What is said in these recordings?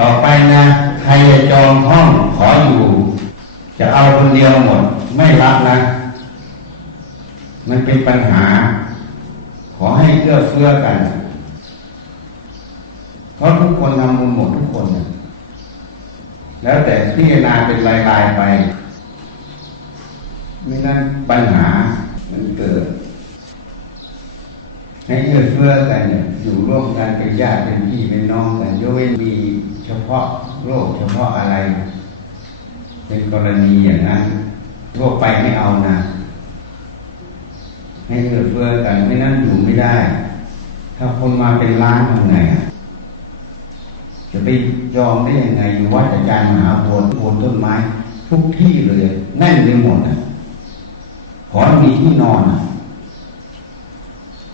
ต่อไปนะ ใครจะจองห้องขออยู่ จะเอาคนเดียวหมด ไม่รับนะ มันเป็นปัญหา ขอให้เอื้อเฟื้อกัน เพราะทุกคนทำบุญหมดทุกคน แล้วแต่พิจารณาเป็นรายๆไปไม่นั้นปัญหามันเกิด ให้เอื้อเฟื้อกันอยู่ร่วมกันเป็นญาติเป็นพี่ ว้นมีเฉพาะโรคเฉพาะอะไร เป็นกรณีอย่างนั้นทั่วไปไม่เอานะ ให้เอื้อเฟื้อกันไม่นั้นอยู่ไม่ได้ ถ้าคนมาเป็นล้านทำไงจะไปยอมได้ยังไงอยู่วัดอาจารย์มหาโพธิ์โพธิ์ต้นไม้ ทุกที่เลยแน่นไปหมดอะขอให้มีที่นอนอะ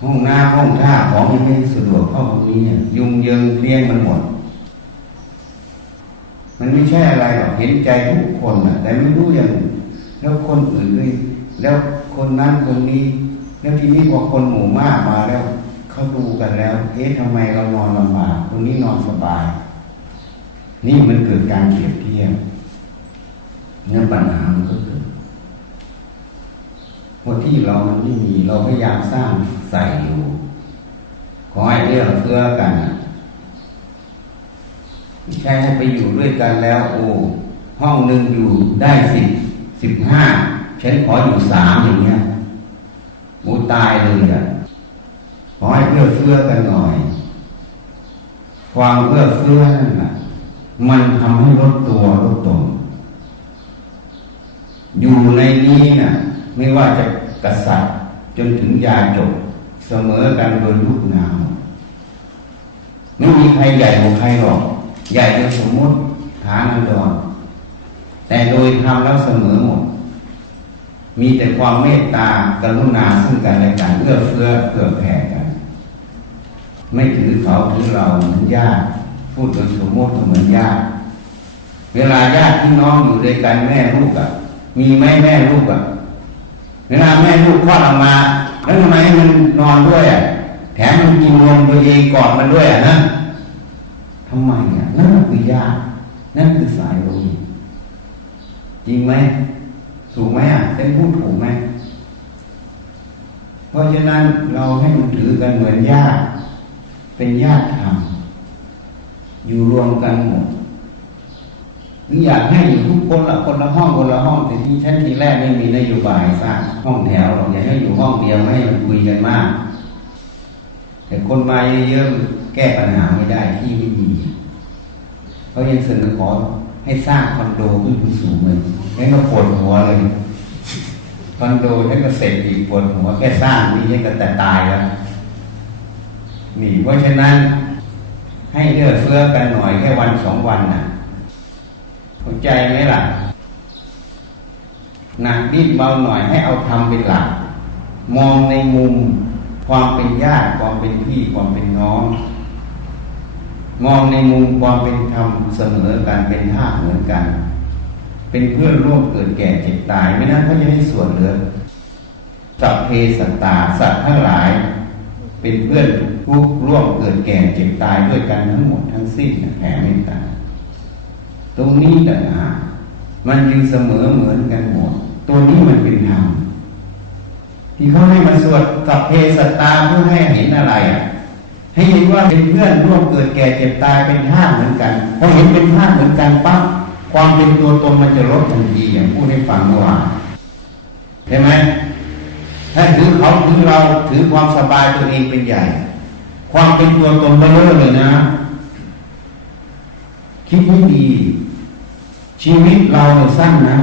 ห้องน้ำห้องท่าของยังไม่สะดวกเข้าตรงนี้ยยุงเยิงเลี้ยงมันหมด มันไม่ใช่อะไรหรอกเห็นใจทุกคนอะ แต่ไม่รู้อย่างแล้วคนอื่นด้วยแล้วคนนั้นคนนี้ แล้วทีนี้พอคนหมู่มากมาแล้วเขาดูกันแล้ว เอ๊ะทำไมเรานอนลำบากคนนี้นอนสบาย นี่มันเกิดการเปรียบเทียบเนี่ยปัญหามันก็เกิดเพราะที่เรามันไม่มีเราพยายามสร้างใส่อยู่ขอให้เอื้อเฟื้อกัน อะไม่ให้ไปอยู่ด้วยกันแล้ว โอ้ห้องหนึ่งอยู่ได้สิบสิบห้าฉันขออยู่สามอย่างเงี้ยมูตายเลยอะขอให้เอื้อเฟื้อกันหน่อย ความเอื้อเฟื้อนั่นแหละมันทำให้ลดตัวลดตนอยู่ในนี้น่ะ ไม่ว่าจะกษัตริย์ จนถึงยาจบเสมอกันโดยลูกนามไม่มีใครใหญ่กว่าใครหรอก ใหญ่โดยสมมติฐานันดร แต่โดยธรรมแล้วเสมอหมด มีแต่ความเมตตากรุณาซึ่งกันและกันเอื้อเฟื้อเผื่อแผ่กัน ไม่ถือเขาถือเราเหมือนญาติพูดโดยสมมติเหมือนญาติเวลาญาติพี่น้องอยู่ด้วยกันแม่ลูกอะมีไหมแม่ลูกอะเวลาแม่ลูกคลอดออกมา แล้วทำไมให้มันนอนด้วยอะแถมมันกินนมตัวเองกอดมันด้วยอะนะ ทำไมอะนั่นคือญาตินั่นคือสายโลหิตจริงไหมถูกไหมอะเป็นพูดถูกไหมเพราะฉะนั้นเราให้มันถือกันเหมือนญาติเป็นญาติธรรมอยู่รวมกันหมดหรือยากให้อยู่ทุกคนละคนละห้องคนละห้องแต่ที่ชั้นทีแรกไม่มีนโยบายสร้างห้องแถวหรอกอยากให้อยู่ห้องเดียวไม่ให้มันคุยกันมาก แต่คนมาเยอะๆ แก้ปัญหาไม่ได้ที่ไม่มีเขายังเสนอขอให้สร้างคอนโดขึ้นสูงเลยงั้นก็ปวดหัวเลยคอนโดนั่นก็เสร็จอีกปวดหัวแค่สร้างนี่ยังก็แต่ตายแล้วนี่เพราะฉะนั้นให้เอื้อเฟื้อกันหน่อยแค่วันสองวันน่ะเข้าใจไหมล่ะหนักดิ้นเบาหน่อยให้เอาทำเป็นหลัก มองในมุมความเป็นญาติความเป็นพี่ความเป็นน้อง มองในมุมความเป็นธรรมเสมอกันเป็นท่าเหมือนกัน เป็นเพื่อนร่วมเกิดแก่เจ็บตาย ไม่นั้นเขาจะให้ส่วนเหลือสัพเพสัตตาสัตว์ทั้งหลาย เป็นเพื่อนผู้ร่วมเกิดแก่เจ็บตายด้วยกันทั้งหมดทั้งสิ้นแผ่เมตตาตรงนี้ต่างหากมันยู่เสมอเหมือนกันหมดตัวนี้มันเป็นธรรมที่เขาให้มาสวดสัพเพสัตตาเพื่อให้เห็นอะไรอะ ให้เห็นว่าเป็นเพื่อนร่วมเกิดแก่เจ็บตายเป็นธาตุเหมือนกันพอเห็นเป็นธาตุเหมือนกันปั๊บความเป็นตัวตนมันจะลดทันทีอย่างพูดให้ฟังเมื่อวานเห็นไหมถ้าถือเขาถือเราถือความสบายตัวเองเป็นใหญ่ ความเป็นตัวตนเบลอเลยนะ คิดให้ดี ชีวิตเราเนี่ยสั้นนะ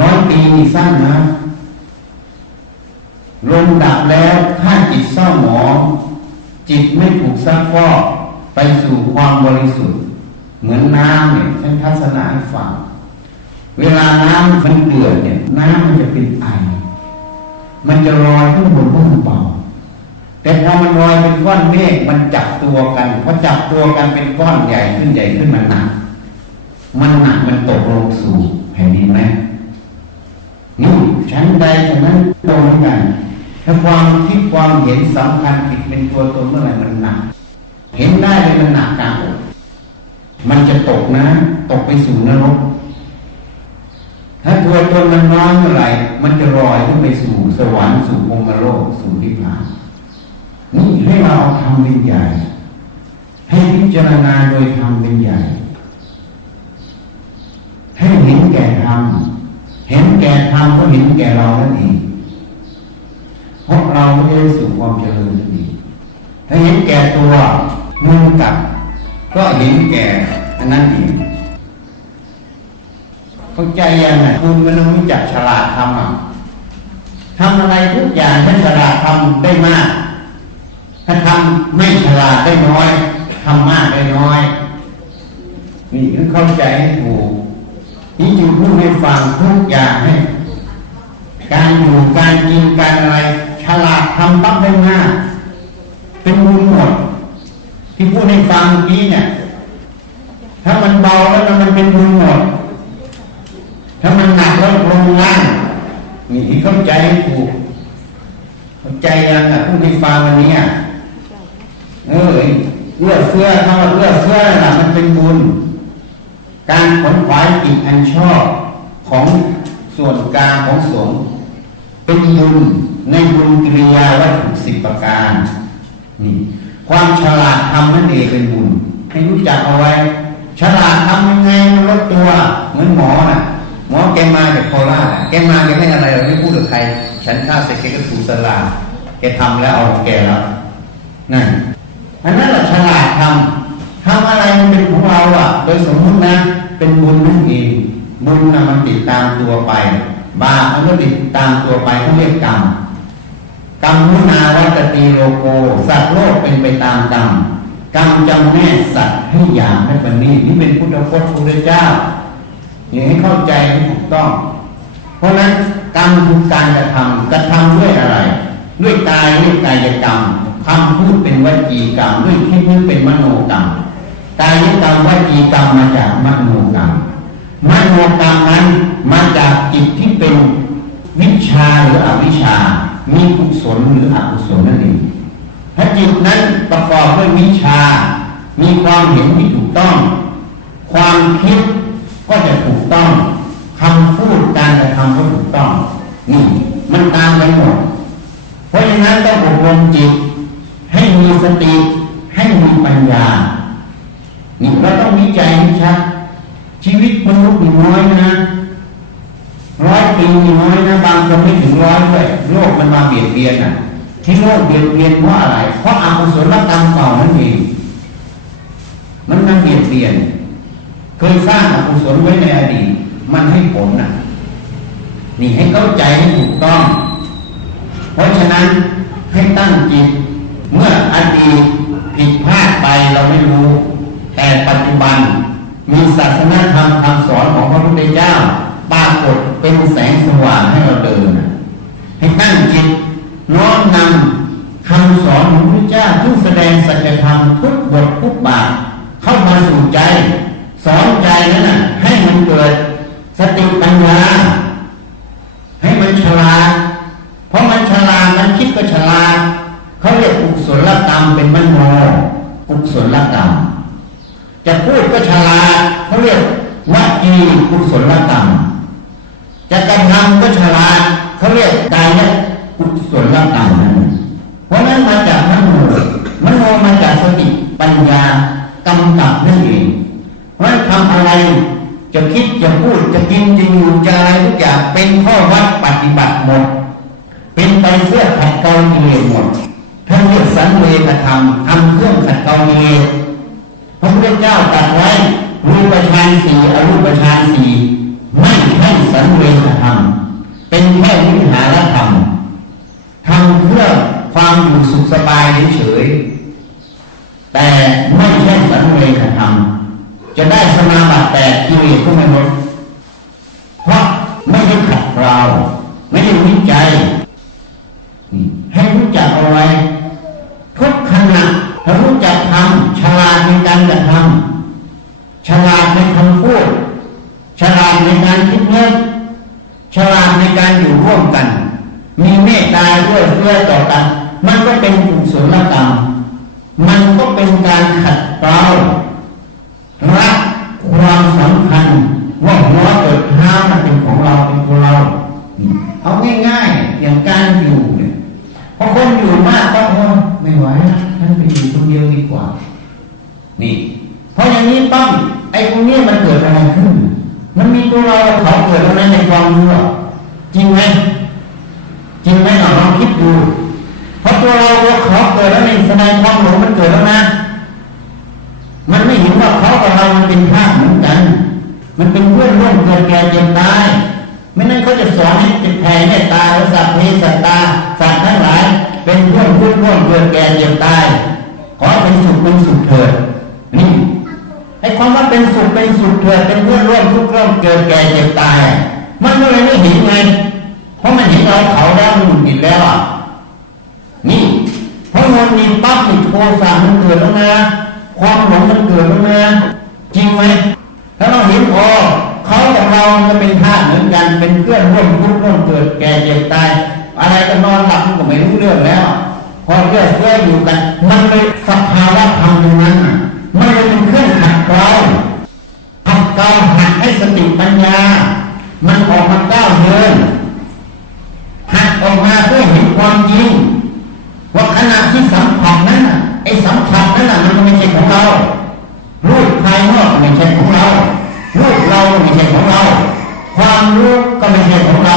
ร้อยปีนี่สั้นนะลมดับแล้วถ้าจิตเศร้าหมอง จิตไม่ถูกซักฟอกไปสู่ความบริสุทธิ์ เหมือนน้ำเนี่ยฉันทัศนะให้ฟังเวลาน้ำมันเดือดเนี่ย น้ำมันจะเป็นไอ มันจะลอยขึ้นบนพุ่งเบาแต่พอมันลอยเป็นก้อนเมฆมันจับตัวกันพอจับตัวกันเป็นก้อนใหญ่ขึ้นใหญ่ขึ้นมันหนัก มันหนักมันตกลงสู่แผ่นดินไหมนี่ชั้นใดฉะนั้นตรงกัน ถ้าความคิดความเห็นสำคัญผิดเป็นตัวตนเมื่อไหร่มันหนัก เห็นได้เลยมันหนักกลางอกมันจะตกนะ ตกไปสู่นรก ถ้าตัวตนมันน้อยเมื่อไหร่มันจะลอยขึ้นไปสู่สวรรค์สู่พรมโลกสู่นิพพานนี่ให้เราเอาทำเป็นใหญ่ ให้พิจารณาโดยทำเป็นใหญ่ ให้เห็นแก่ธรรมเห็นแก่ธรรมก็เห็นแก่เรานั่นเอง ราะเราไม่ได้สู่ความเจริญนั่นเองถ้าเห็นแก่ตัวมือกับก็เห็นแก่อันนั้นเองเข้าใจยังไงคุณมันต้องรู้จักฉลาดทำอะทำอะไรทุกอย่างถ้าฉลาดทำได้มาก ถ้าทำไม่ฉลาดได้น้อยทำมากได้น้อยนี่คือเข้าใจให้ถูกนี่จึงพูดให้ฟังทุกอย่างให้ การอยู่การกินการอะไร ฉลาดทำต้องได้มาเป็นบุญหมด ที่พูดให้ฟังเมื่อกี้เนี่ย ถ้ามันเบาแล้วมันเป็นบุญหมด ถ้ามันหนักแล้วลงล่างนี่เข้าใจให้ถูกเข้าใจยังอะพูดให้ฟังวันนี้อะเออเอื้อเฟื้อคำว่าเอื้อเฟื้อน่ะมันเป็นบุญ การขนขวายจิตอันชอบของส่วนกลางของสงฆ์เป็นบุญ ในบุญกิริยาวัตถุสิบประการนี่ความฉลาดทำนั่นเองเป็นบุญให้รู้จักเอาไว้ ฉลาดทำยังไงมันลดตัว เหมือนหมอน่ะ หมอแกมาจากโคราชแกมาแกไม่อะไรเราไม่พูดกับใคร ฉันข้าเสร็จแกก็ถูสลาแกทำแล้วเอาของแกแล้วนั่นอันนั้นแหละฉลาดทำทำอะไรมันเป็นของเราอะ โดยสมมตินะเป็นบุญนั่นเองบุญนะมันติดตามตัวไปบาปมันก็ติดตามตัวไปเขาเรียกกรรม กรรมมุนาวัตตีโลโก สัตว์โลกเป็นไปตามกรรมกรรมจำแนกสัตว์ให้อย่างให้ปณีนี่เป็นพุทธพจน์พระพุทธเจ้านี่างให้เข้าใจให้ถูกต้อง เพราะนั้นกรรมคือการกระทำกระทำด้วยอะไร ด้วยกายด้วยกายกรรมคำพูดเป็นวจีกรรมด้วยคิดนึกเป็นมโนกรรมกายกรรมวจีกรรมมาจากมโนกรรมมโนกรรมนั้นมาจากจิตที่เป็นวิชาหรืออวิชา มีกุศลหรืออกุศลนั่นเองถ้าจิตนั้นประกอบด้วยวิชา มีความเห็นที่ถูกต้อง ความคิดก็จะถูกต้องคำพูดการกระทำก็ถูกต้อง นี่ มันตามกันหมด เพราะฉะนั้นต้องอบรมจิต ให้มีสติให้มีปัญญา นี่เราต้องวิจัยให้ชัดชีวิตมนุษย์น้อยนะ ร้อยปีน้อยนะบางคนไม่ถึงร้อยด้วยโลกมันมาเบียดเบียนอะ ที่โลกเบียดเบียนเพราะอะไร เพราะอกุศลกรรมเก่านั่นเองมันมาเบียดเบียนเคยสร้างอกุศลไว้ในอดีตมันให้ผลน่ะ นี่ให้เข้าใจให้ถูกต้อง เพราะฉะนั้นให้ตั้งจิต เมื่ออดีตผิดพลาดไปเราไม่รู้ แต่ปัจจุบันมีศาสนาธรรมคำสอนของพระพุทธเจ้า ปรากฏเป็นแสงสว่างให้เราเดินให้ตั้งจิตน้อมนำคำสอนของพระเจ้าที่แสดงสัจธรรมทุกบททุกบาทเข้ามาสู่ใจ สอนใจนั้นน่ะให้มันเกิดสติปัญญา ให้มันฉลาด เพราะมันฉลาดมันคิดก็ฉลาดเขาเรียกกุศลกรรมเป็นมโนกุศลกรรม จะพูดก็ฉลาดเขาเรียกวจีกุศลกรรม จะกระทำก็ฉลาดเขาเรียกกายกุศลกรรมนั่นเพราะนั้นมาจากมโนมโนมาจากสติปัญญากำกับนั่นเองเพราะทำอะไรจะคิดจะพูดจะกินจะอยู่จะอะไรทุกอย่างเป็นข้อวัดปฏิบัติหมด เป็นไปเพื่อขัดเกลากิเลสหมดท่านเรียกสังเวชธรรมทำเครื่องขัดเกลากิเลสพระพุทธเจ้าตรัสไว้รูปฌานสี่อรูปฌานสี่ไม่ใช่สังเวชธรรม เป็นแค่วิหารธรรมทำเพื่อความอยู่สุขสบายเฉยแต่ไม่ใช่สังเวชธรรมจะได้สมาบัติแปดกิเลสก็ไม่ลดายด้วยเพื่อต่อกัน มันก็เป็นกุศลกรรม มันก็เป็นการขัดเกลารักความสำคัญว่าหัวเกิดท้ามันเป็นของเราเป็นของเรา เอาง่ายๆอย่างการอยู่เนี่ยพอคนอยู่มากก็ไม่ไหวนะท่านไปอยู่คนเดียวดีกว่า นี่เพราะอย่างนี้ปั๊งไอ้ตรงนี้มันเกิดอะไรขึ้น มันมีตัวเราเขาเกิดอะไรในความรู้ จะสอนให้จิตแผ่เมตตาและสัพเพสัตตาสัตว์ทั้งหลาย เป็นเพื่อนร่วมร่วมเกิดแก่เจ็บตายขอเป็นสุขเป็นสุขเถิดนี่ไอ้ความว่าเป็นสุขเป็นสุขเถิดเป็นเพื่อนร่วมทุกข์ร่วมเกิดแก่เจ็บตาย มันก็เลยไม่เห็นไงเพราะมันเห็นเราเขาแล้วมันหงุดหงิดแล้วอะนี่เพราะมันมีปั๊บมีโทสะมันเกิดแล้วนะความหลงมันเกิดแล้วนะจริงไหมถ้าเราเห็นพอ เขากับเราจะเป็นธาตุเหมือนกันเป็นเพื่อนร่วมทุกข์ร่วมเกิดแก่เจ็บตายอะไรก็นอนหลับก็ไม่รู้เรื่องแล้ว พอเลื่อกเพื่ออยู่กัน มันเลยสภาวะธรรมตรงนั้นน่ะมันเลยเป็นเครื่องขัดเกลาขัดเกลาหัดให้สติปัญญา มันออกมาก้าวเดินหักออกมาเพื่อเห็นความจริงว่าขณะที่สัมผัสนั้นไอ้สัมผัสนั้นน่ะมันไม่ใช่ของเรารูปภายนอกไม่ใช่ของเรา รูปเราก็ไม่ใช่ของเรา ความรู้ก็ไม่ใช่ของเรา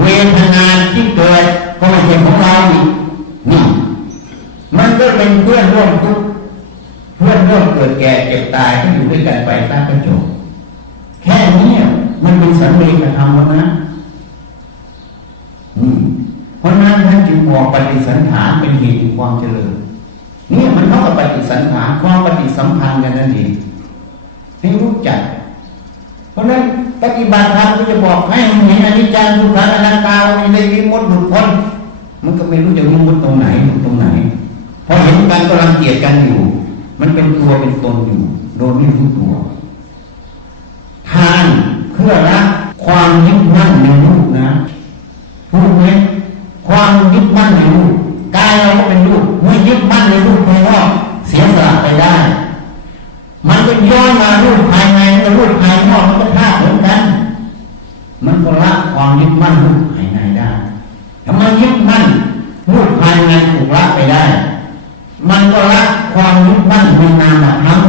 เวทนาที่เกิดก็ไม่ใช่ของเราอีกนี่มันก็เป็นเพื่อนร่วมทุกข์เพื่อนร่วมเกิดแก่เจ็บตายที่อยู่ด้วยกันไปตั้งกระจกแค่นี้มันเป็นสันติธรรมแล้วนะอืมเพราะนั้นท่านจึงบอกปฏิสันฐานเป็นเหตุแห่งความเจริญนี่มันเท่ากับปฏิสันฐานความปฏิสัมพันธ์กันนั่นเอง ให้รู้จัก เพราะนั้นปฏิบัติธรรมก็จะบอกให้เห็นอนิจจังทุกขังอนัตตาไม่ได้วิมุตติหลุดพ้นมันก็ไม่รู้จะวิมุตติตรงไหนหลุดตรงไหนพอเห็นกันก็รังเกียจกันอยู่ มันเป็นตัวเป็นตนอยู่ โดยไม่รู้ตัวทานเพื่อละความยึดมั่นในรูปนะถูกไหมความยึดมั่นในรูป มั่นในนามธรรม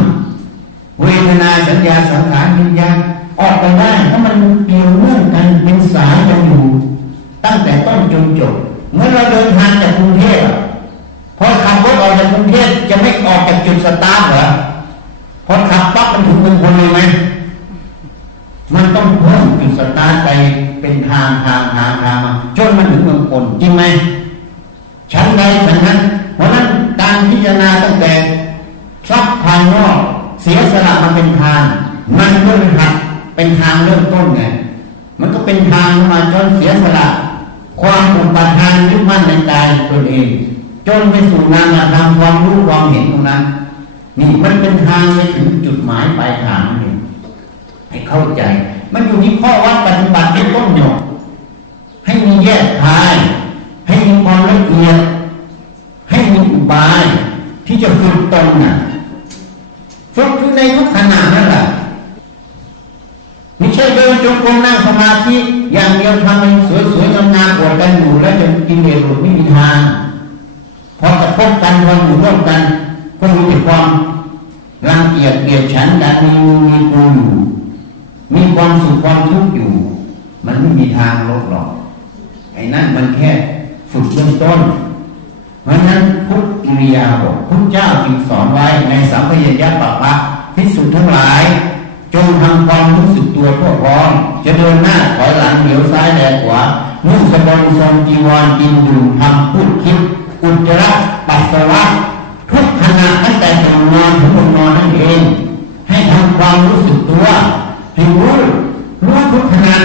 เวทนาสัญญาสังขารวิญญาณออกไปได้เพราะมันเกี่ยวเนื่องกันเป็นสายกันอยู่ ตั้งแต่ต้นจนจบเมื่อเราเดินทางจากกรุงเทพอะพอขับรถออกจากกรุงเทพจะไม่ออกจากจุดสตาร์ทเหรอพอขับปั๊บมันถึงเมืองพลเลยไหมมันต้องเพิ่มจุดสตาร์ทไปเป็นทางทางทางทางมาจนมันถึงเมืองพลจริงไหมชั้นใดชั้นนั้นเพราะนั้นการพิจารณาตั้งแต่ ทรัพย์ภายนอกเสียสละมันเป็นทาง มันก็เป็นหัดเป็นทางเริ่มต้นไงมันก็เป็นทางมาจนเสียสละ ความอุปทานยึดมั่นในกายตนเอง จนไปสู่นามธรรมความรู้ความเห็นตรงนั้นนี่มันเป็นทางไปถึงจุดหมายปลายทางนั่งให้เข้าใจ มันอยู่ที่ข้อวัดปฏิบัติที่ต้นหยดให้มีแยกทาย ให้มีความละเอียดให้มีอุบายที่จะฝึกตนน่ะ ฝึกอยู่ในทุกขณะนั่นแหละไม่ใช่เดินจงกรมนั่งสมาธิอย่างเดียวทำให้สวยๆงามๆอวดกันอยู่แล้วจะกินเหตุหลุดไม่มีทางพอกระทบกันพออยู่ร่วมกัน ก็มีแต่ความรังเกียจเกลียดฉันกันมีมูมีกูอยู่มีความสุขความทุกข์อยู่ มันไม่มีทางลดหรอกไอ้นั่นมันแค่ฝึกเบื้องต้น เพราะฉะนั้นพุทธกิริยาบทพุทธเจ้าจึงสอนไว้ในสัมพยายะปะปะพิสุทธ์ทั้งหลาย จงทำความรู้สึกตัวทั่วพร้อมจะเดินหน้าถอยหลังเหลียวซ้ายแลขวานุ่งสบงทรงจีวรกินดื่มทำพูดคิดอุจจาระปัสสาวะทุกขณะตั้งแต่ตื่นนอนถึงลงนอนนั่นเอง ให้ทำความรู้สึกตัวให้รู้รู้ทุกขณะ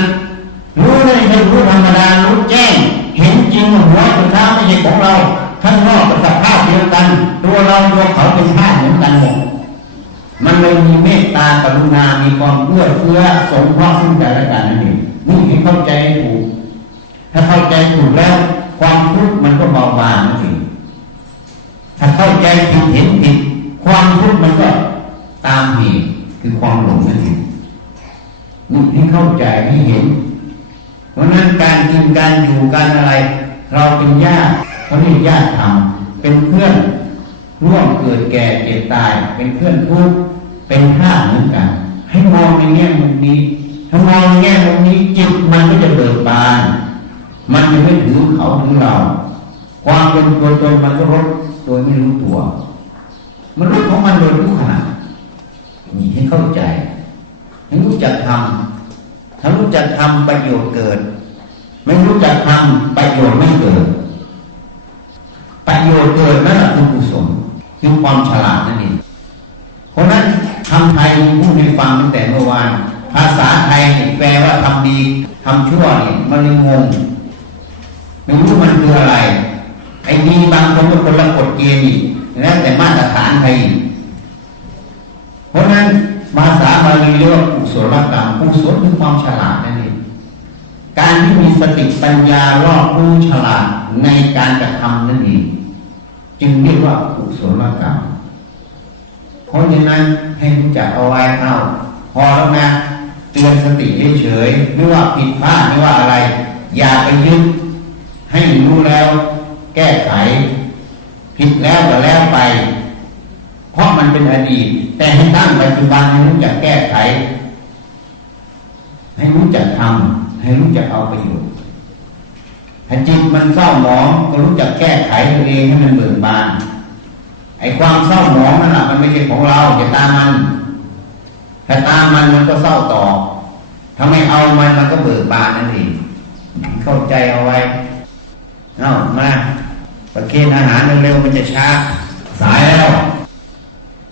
รู้ได้ไม่รู้ธรรมดารู้แจ้ง เห็นจริงหัวจุดเท้าไม่ใช่ของเรา ข้างนอกเป็นสภาพเดียวกัน ตัวเราตัวเขาเป็นธาตุเหมือนกันหมดมันเลยมีเมตตากรุณา มีความเอื้อเฟื้อสงเคราะห์ซึ่งกันและกันนั่นเองนี่ให้เข้าใจถูก ถ้าเข้าใจถูกแล้ว ความทุกข์มันก็เบาบางนั่นเองถ้าเข้าใจผิดเห็นผิดความทุกข์มันก็ตามเหตุคือความหลงนั่นเองนี่ให้เข้าใจให้เห็น เพราะนั้นการกินการอยู่การอะไร เราเป็นญาติ เขาเรียกญาติธรรมเป็นเพื่อนร่วมเกิดแก่เจ็บตาย เป็นเพื่อนทุกข์เป็นธาเหมือนกัน ให้มองในแง่มุมนี้ถ้ามองในแง่มุมนี้จิตมันก็จะเบิกบาน มันจะไม่ถือเขาถึงเรา ความเป็นตัวตนมันก็ลดโดยไม่รู้ตัว มันรู้ของมันโดยรู้ขณะนี่ให้เข้าใจให้รู้จักทำถ้ารู้จักทำประโยชน์เกิด ไม่รู้จักทำประโยชน์ไม่เกิด ประโยชน์เกิดนั่นแหละคือกุศลคือความฉลาดนั่นเองเพราะนั้นทำไทยพูดให้ฟังตั้งแต่เมื่อวาน ภาษาไทยแปลว่าทำดีทำชั่วนี่มันเลยงงไม่รู้มันคืออะไร ไอ้ดีบางคนก็คนละกฎเกณฑ์อีกแล้วแต่มาตรฐานไทยเพราะนั้นภาษาบาลีเรียกว่ากุศลกรรมกุศลคือความฉลาดนั่นเองการที่มีสติปัญญารอบรู้ฉลาดในการกระทำนั่นเอง จึงเรียกว่ากุศลกรรมเพราะฉะนั้นให้รู้จักเอาไว้เอาพอแล้วนะเตือนสติเฉยๆไม่ว่าผิดพลาดไม่ว่าอะไร อย่าไปยึดให้รู้แล้ว แก้ไข ผิดแล้วก็แล้วไป เพราะมันเป็นอดีต แต่ให้ตั้งปัจจุบันให้รู้จักแก้ไข ให้รู้จักทำให้รู้จักเอาประโยชน์ ถ้าจิตมันเศร้าหมองก็รู้จักแก้ไขตัวเองให้มันเบิกบาน ไอ้ความเศร้าหมองนั่นแหละมันไม่ใช่ของเราอย่าตามมันถ้าตามมันมันก็เศร้าต่อถ้าไม่เอามันมันก็เบิกบานนั่นเองเข้าใจเอาไว้เอามาประเคนอาหารเร็วๆมันจะช้าสายแล้ว